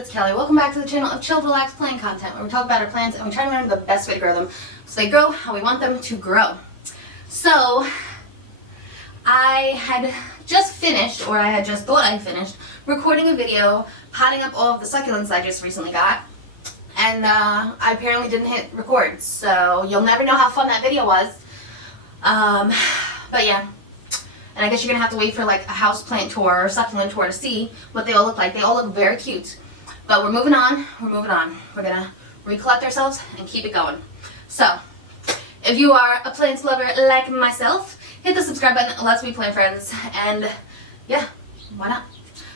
it's Kelly. Welcome back to the channel of Chill, Relax, Plant content, where we talk about our plants and we try to remember the best way to grow them so they grow how we want them to grow. So, I had just finished, or I had just thought I finished, recording a video, potting up all of the succulents I just recently got, and I apparently didn't hit record, so you'll never know how fun that video was. But yeah. And I guess you're going to have to wait for like a house plant tour or succulent tour to see what they all look like. They all look very cute. But we're moving on. We're moving on. We're going to recollect ourselves and keep it going. So, if you are a plant lover like myself, hit the subscribe button. Let's be plant friends. And yeah, why not?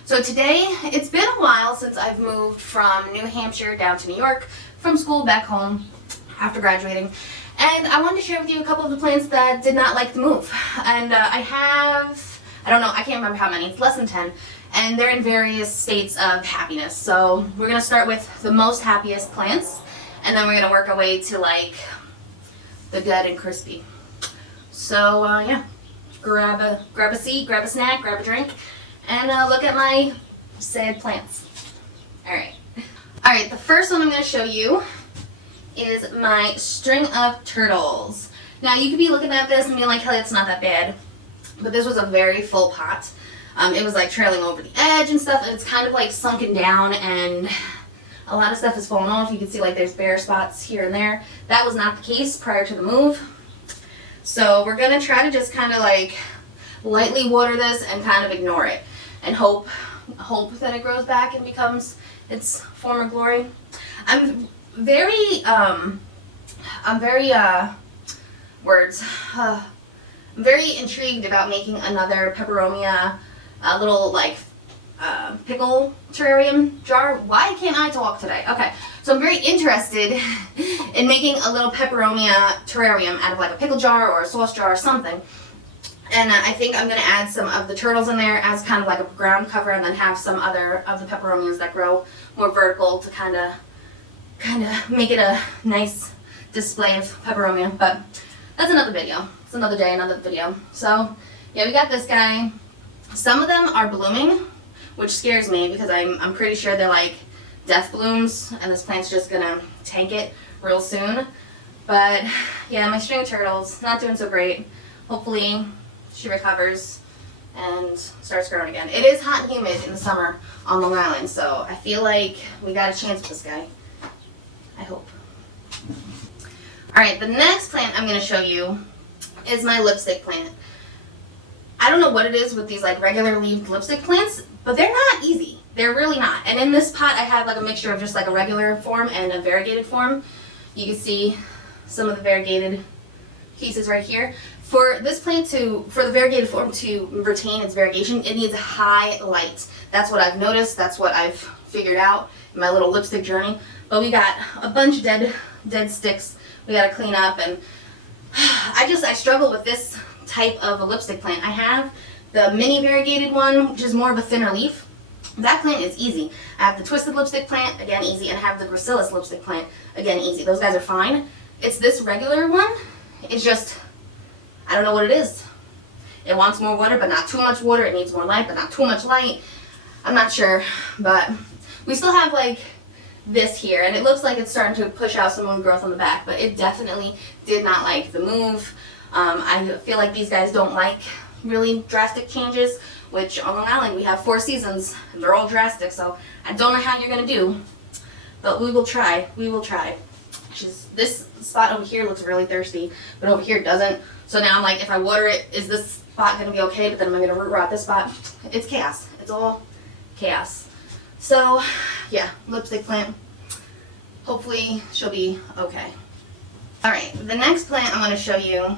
So today, it's been a while since I've moved from New Hampshire down to New York, from school back home after graduating. And I wanted to share with you a couple of the plants that did not like the move. And I don't know, I can't remember how many, it's less than 10. And they're in various states of happiness. So we're going to start with the most happiest plants. And then we're going to work our way to like the dead and crispy. So yeah, grab a seat, grab a snack, grab a drink, and look at my sad plants. Alright, the first one I'm going to show you is my string of turtles. Now you could be looking at this and being like, Kelly, it's not that bad. But this was a very full pot. It was like trailing over the edge and stuff, and it's kind of like sunken down and a lot of stuff has fallen off. You can see like there's bare spots here and there. That was not the case prior to the move. So we're gonna try to just kind of like lightly water this and kind of ignore it and hope that it grows back and becomes its former glory. I'm very intrigued about making another Peperomia, little like pickle terrarium jar. Why can't I talk today? Okay, so I'm very interested in making a little Peperomia terrarium out of like a pickle jar or a sauce jar or something. And I think I'm going to add some of the turtles in there as kind of like a ground cover, and then have some other of the Peperomias that grow more vertical to kind of make it a nice display of Peperomia. But that's another video. It's another day, another video. So yeah, we got this guy. Some of them are blooming, which scares me because I'm pretty sure they're like death blooms and this plant's just gonna tank it real soon. But yeah, my string of turtles, not doing so great. Hopefully she recovers and starts growing again. It is hot and humid in the summer on Long Island, so I feel like we got a chance with this guy. I hope. Alright, the next plant I'm going to show you is my lipstick plant. I don't know what it is with these like regular leaved lipstick plants, but they're not easy. They're really not. And in this pot I have like a mixture of just like a regular form and a variegated form. You can see some of the variegated pieces right here. For this plant for the variegated form to retain its variegation, it needs high light. That's what I've noticed. That's what I've figured out in my little lipstick journey. But we got a bunch of dead sticks we got to clean up, and I struggle with this type of a lipstick plant. I have the mini variegated one, which is more of a thinner leaf. That plant is easy. I have the twisted lipstick plant, again easy, and I have the gracilis lipstick plant, again easy. Those guys are fine. It's this regular one. It's just, I don't know what it is. It wants more water, but not too much water. It needs more light, but not too much light. I'm not sure, but we still have like this here, and it looks like it's starting to push out some more growth on the back, but it definitely did not like the move. I feel like these guys don't like really drastic changes, which on Long Island we have 4 seasons, and they're all drastic, so I don't know how you're going to do, but we will try. We will try. This spot over here looks really thirsty, but over here it doesn't. So now I'm like, if I water it, is this spot going to be okay? But then am I going to root rot this spot? It's chaos. It's all chaos. So yeah, lipstick plant. Hopefully she'll be okay. Alright, the next plant I'm going to show you,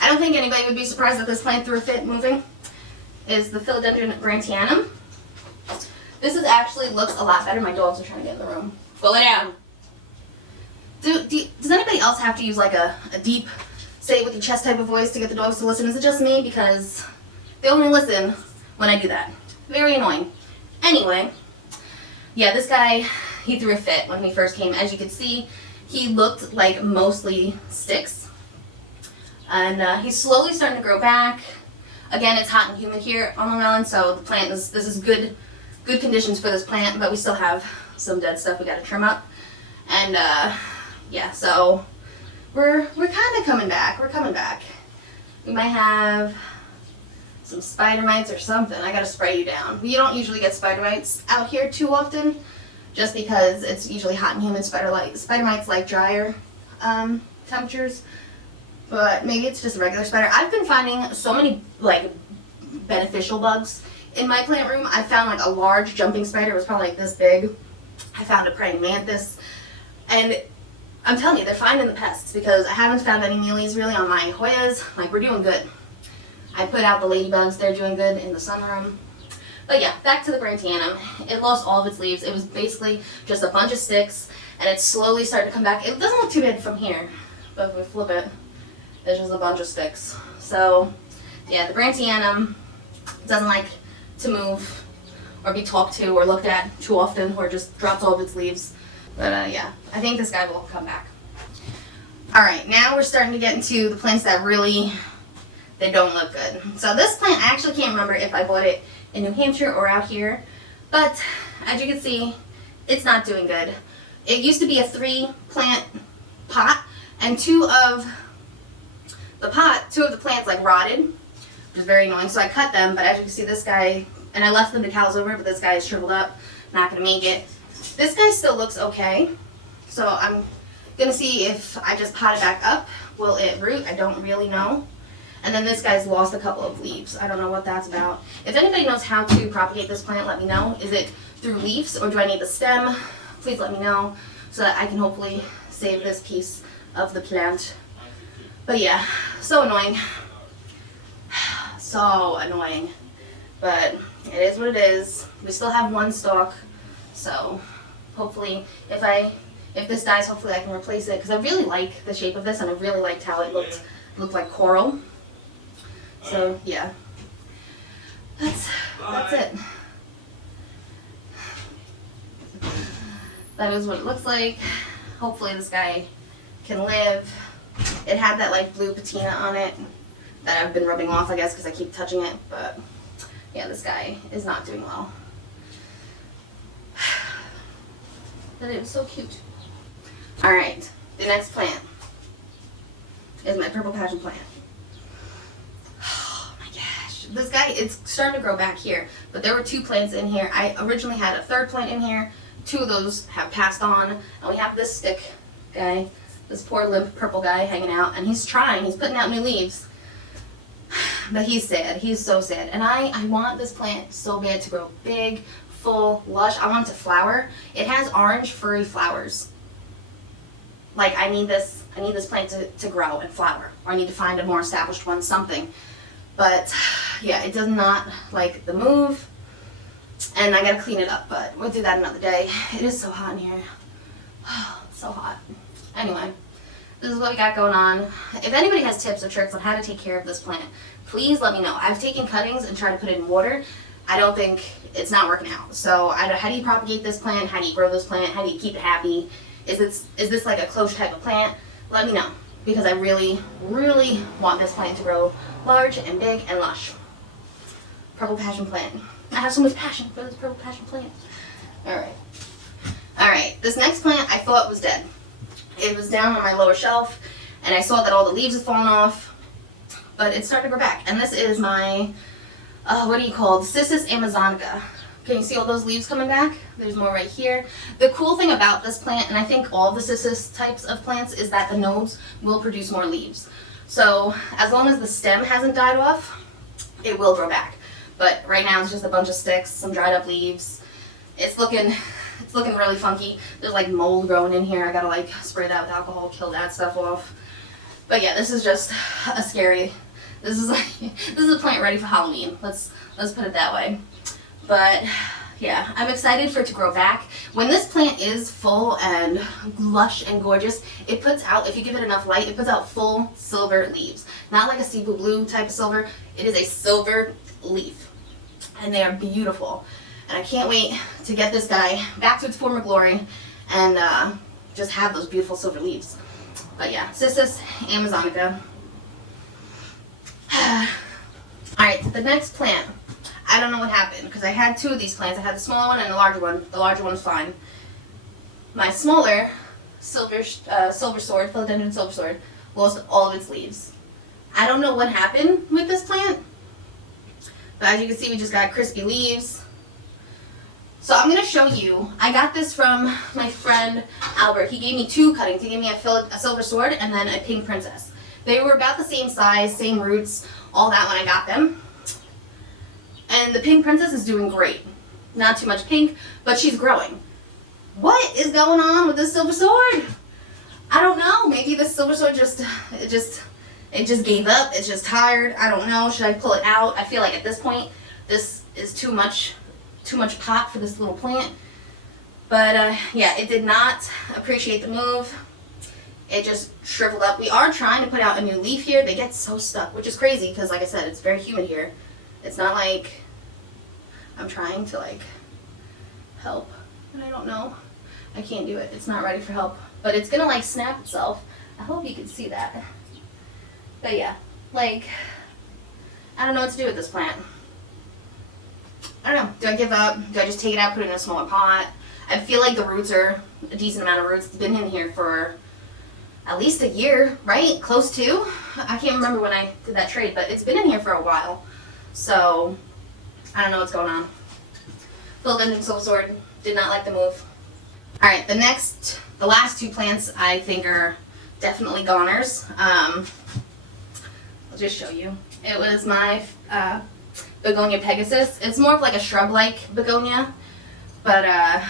I don't think anybody would be surprised that this plant threw a fit moving, is the philodendron Grantianum. This actually looks a lot better. My dogs are trying to get in the room. Go lay down. Does anybody else have to use like a deep, say it with your chest type of voice to get the dogs to listen? Is it just me? Because they only listen when I do that. Very annoying. Anyway, yeah, this guy, he threw a fit when he first came. As you can see, he looked like mostly sticks. And he's slowly starting to grow back. Again, it's hot and humid here on Long Island, so the plant this is good conditions for this plant, but we still have some dead stuff we got to trim up. And yeah, so we're kind of coming back. We're coming back. We might have some spider mites or something. I got to spray you down. We don't usually get spider mites out here too often, just because it's usually hot and humid. Spider mites like drier temperatures, but maybe it's just a regular spider. I've been finding so many like beneficial bugs in my plant room. I found like a large jumping spider. It was probably like this big. I found a praying mantis, and I'm telling you, they're finding the pests because I haven't found any mealies really on my Hoyas. Like, we're doing good. I put out the ladybugs. They're doing good in the sunroom. But yeah, back to the Grantianum. It lost all of its leaves. It was basically just a bunch of sticks, and it's slowly starting to come back. It doesn't look too bad from here, but if we flip it, there's just a bunch of sticks. So yeah, the Grantianum doesn't like to move or be talked to or looked at too often, or just drops all of its leaves. But yeah, I think this guy will come back. All right, now we're starting to get into the plants that really, they don't look good. So this plant, I actually can't remember if I bought it in New Hampshire or out here, but as you can see, it's not doing good. It used to be a 3-plant pot, and two of the plants like rotted, which is very annoying. So I cut them, but as you can see, this guy, and I left them to cows over, but this guy is shriveled up, not gonna make it. This guy still looks okay, so I'm gonna see if I just pot it back up. Will it root? I don't really know. And then this guy's lost a couple of leaves. I don't know what that's about. If anybody knows how to propagate this plant, let me know. Is it through leaves, or do I need the stem? Please let me know so that I can hopefully save this piece of the plant. But yeah, so annoying. So annoying. But it is what it is. We still have one stalk, so hopefully if this dies, hopefully I can replace it, because I really like the shape of this, and I really liked how it looked like coral. So yeah, that's it. That is what it looks like. Hopefully this guy can live. It had that like blue patina on it that I've been rubbing off, I guess, because I keep touching it. But yeah, this guy is not doing well. But it was so cute. All right, the next plant is my purple passion plant. Oh my gosh, this guy, it's starting to grow back here, but there were 2 plants in here. I originally had a 3rd plant in here. 2 of those have passed on, and we have this stick guy, this poor limp purple guy hanging out, and he's putting out new leaves, but he's sad. He's so sad, and I want this plant so bad to grow big, full, lush. I want it to flower. It has orange furry flowers. Like, I need this plant to grow and flower, or I need to find a more established one, something. But yeah, it does not like the move, and I gotta clean it up, but we'll do that another day. It is so hot in here. So hot. Anyway, this is what we got going on. If anybody has tips or tricks on how to take care of this plant, please let me know. I've taken cuttings and tried to put it in water. I don't think it's not working out. So how do you propagate this plant? How do you grow this plant? How do you keep it happy? Is this like a close type of plant? Let me know, because I really, really want this plant to grow large and big and lush. Purple passion plant. I have so much passion for this purple passion plant. Alright, this next plant I thought was dead. It was down on my lower shelf, and I saw that all the leaves had fallen off, but it started to grow back. And this is my, Cissus amazonica. Can you see all those leaves coming back? There's more right here. The cool thing about this plant, and I think all the cissus types of plants, is that the nodes will produce more leaves. So as long as the stem hasn't died off, it will grow back. But right now it's just a bunch of sticks, some dried up leaves. It's looking really funky. There's like mold growing in here. I gotta like spray that with alcohol, kill that stuff off. But yeah, this is just a scary. This is a plant ready for Halloween. Let's put it that way. But yeah, I'm excited for it to grow back. When this plant is full and lush and gorgeous, it puts out, if you give it enough light, it puts out full silver leaves. Not like a Cebu blue type of silver. It is a silver leaf, and they are beautiful. And I can't wait to get this guy back to its former glory and just have those beautiful silver leaves. But yeah, Cissus amazonica. Alright, the next plant. I don't know what happened, because I had 2 of these plants. I had the smaller one and the larger one. The larger one was fine. my smaller silver sword, philodendron silver sword, lost all of its leaves. I don't know what happened with this plant, but as you can see, we just got crispy leaves. So I'm going to show you. I got this from my friend Albert. He gave me 2 cuttings. He gave me a silver sword and then a pink princess. They were about the same size, same roots, all that when I got them. And the pink princess is doing great. Not too much pink, but she's growing. What is going on with this silver sword? I don't know. Maybe this silver sword just gave up. It's just tired. I don't know. Should I pull it out? I feel like at this point, this is too much pot for this little plant. But yeah, it did not appreciate the move. It just shriveled up. We are trying to put out a new leaf here. They get so stuck, which is crazy because, like I said, it's very humid here. It's not like I'm trying to like help, but I don't know. I can't do it. It's not ready for help, but it's gonna like snap itself. I hope you can see that. But yeah, like, I don't know what to do with this plant. I don't know. Do I give up? Do I just take it out, put it in a smaller pot? I feel like the roots are a decent amount of roots. It's been in here for at least a year, right? Close to. I can't remember when I did that trade, but it's been in here for a while. So, I don't know what's going on. Philodendron silver sword did not like the move. Alright, the last 2 plants I think are definitely goners. I'll just show you. It was my Begonia Pegasus. It's more of like a shrub-like begonia, but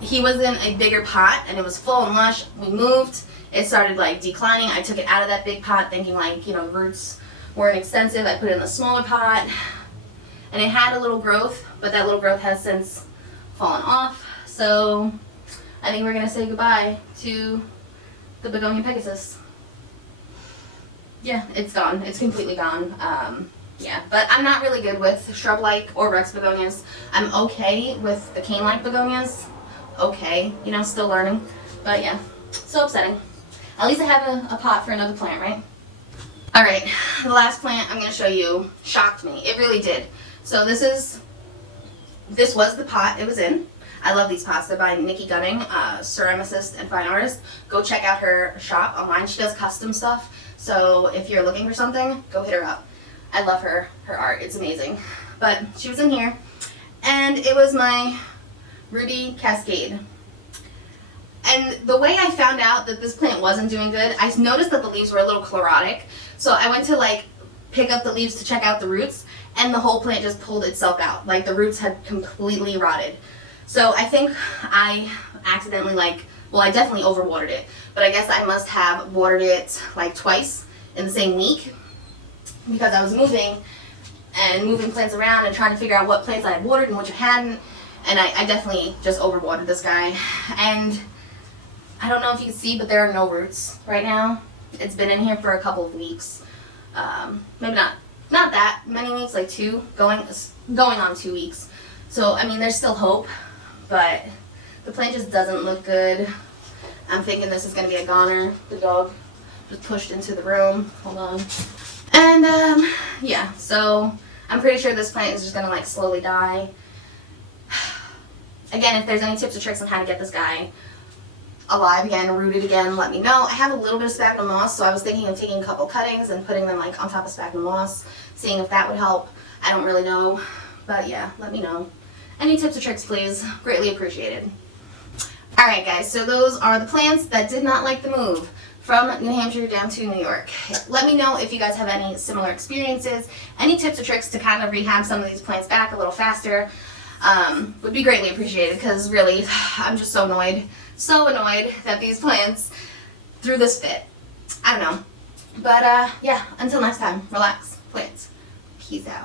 he was in a bigger pot and it was full and lush. We moved, it started like declining. I took it out of that big pot thinking like, you know, the roots weren't extensive. I put it in the smaller pot and it had a little growth, but that little growth has since fallen off. So I think we're gonna say goodbye to the Begonia Pegasus. Yeah, it's gone. It's completely gone. Yeah, but I'm not really good with shrub-like or Rex begonias. I'm okay with the cane-like begonias. Okay, you know, still learning. But yeah, so upsetting. At least I have a pot for another plant, right? Alright, the last plant I'm going to show you shocked me. It really did. So this was the pot it was in. I love these pots. They're by Nikki Gunning, ceramicist and fine artist. Go check out her shop online. She does custom stuff. So if you're looking for something, go hit her up. I love her art. It's amazing. But she was in here. And it was my Ruby Cascade. And the way I found out that this plant wasn't doing good, I noticed that the leaves were a little chlorotic. So I went to like pick up the leaves to check out the roots, and the whole plant just pulled itself out. Like the roots had completely rotted. So I think I accidentally I definitely overwatered it. But I guess I must have watered it like twice in the same week because I was moving plants around and trying to figure out what plants I had watered and which I hadn't. And I definitely just overwatered this guy. And I don't know if you can see, but there are no roots right now. It's been in here for a couple of weeks. Maybe not that many weeks, like 2, going on 2 weeks. So, I mean, there's still hope, but the plant just doesn't look good. I'm thinking this is going to be a goner. The dog just pushed into the room. Hold on. And, yeah, so I'm pretty sure this plant is just going to, like, slowly die. Again, if there's any tips or tricks on how to get this guy alive again, rooted again, let me know. I have a little bit of sphagnum moss, so I was thinking of taking a couple cuttings and putting them like on top of sphagnum moss, seeing if that would help. I don't really know, but yeah, let me know. Any tips or tricks, please? Greatly appreciated. Alright guys, so those are the plants that did not like the move from New Hampshire down to New York. Let me know if you guys have any similar experiences, any tips or tricks to kind of rehab some of these plants back a little faster. Would be greatly appreciated because really, I'm just so annoyed that these plants threw this fit. I don't know. But yeah, until next time, relax, plants. Peace out.